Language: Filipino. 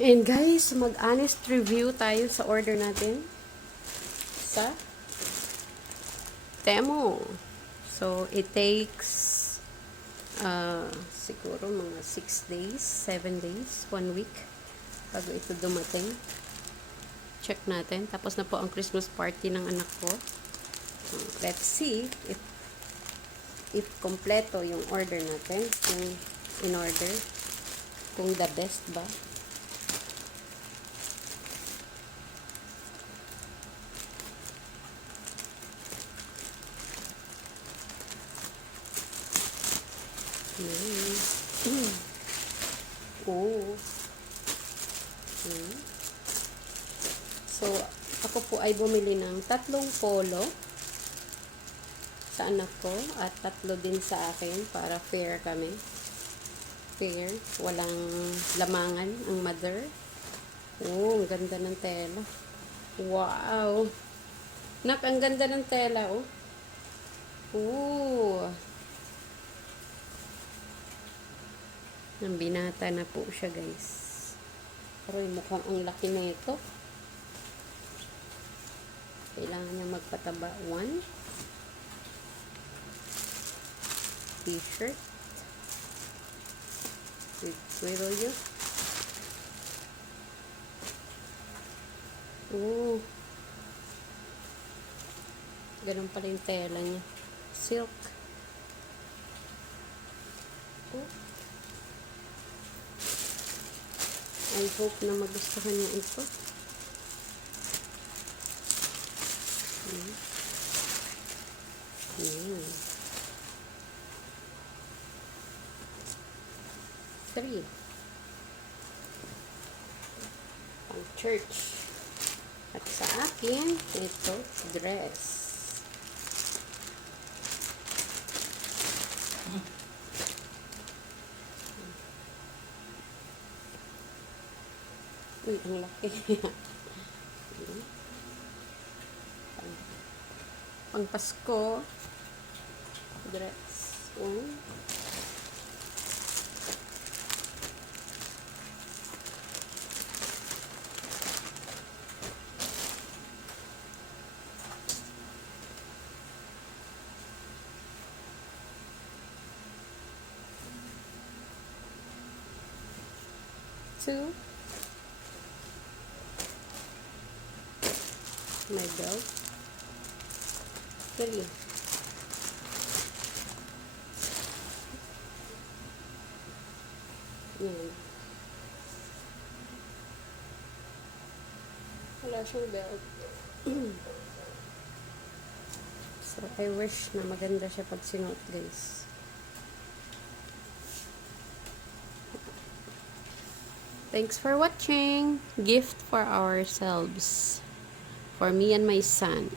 And guys, mag-honest review tayo sa order natin sa Temu. So, it takes siguro mga 6 days, 7 days, 1 week bago ito dumating. Check natin. Tapos na po ang Christmas party ng anak ko. Let's see if kompleto yung order natin. Kung in order. Kung the best ba. Oh. So, ako po ay bumili ng 3 polo sa anak ko at 3 din sa akin para fair kami. Fair. Walang lamangan ang mother. Oh, ang ganda ng tela. Wow. Nak, ang ganda ng tela, oh. Oh. Nang binata na po siya, guys. Pero mukhang ang laki na ito. Kailangan niya magpataba. 1 t-shirt with swirl. Oh. Ganun pala yung tela niya. Silk. Oh. I hope na magustuhan niya ito. Three. Pang church. At sa akin, ito, dress. Uy, ang laki. Pang Pasko. Dress. Oh. Two. My belt. 3. Yan. Wala siyang belt. So, I wish na maganda siya pag sinuot, guys. Thanks for watching. Gift for ourselves. For me and my son.